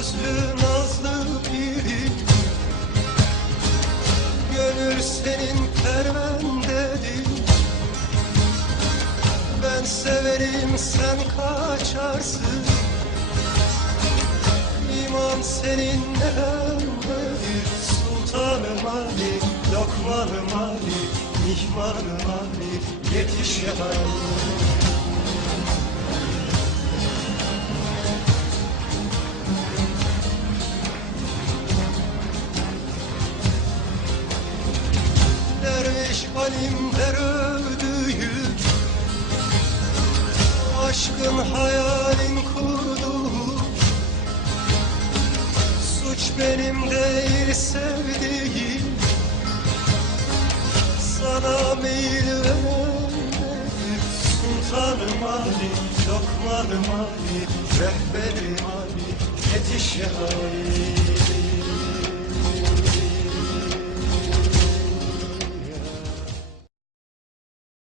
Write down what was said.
gözlü nazlı biri. Gönül senin kervendedir Ben severim sen kaçarsın. İman senin emredir Sultanım Ali, Lokmanım Ali, Mihmanım Ali Yetiş ya Derviş halimler övdüğü Aşkın hayalin kurduğu Suç benim değil sevdiğim. Sana meyil vermedim Sultanım Ali, Lokmanım Ali Rehberim Ali, yetiş Ali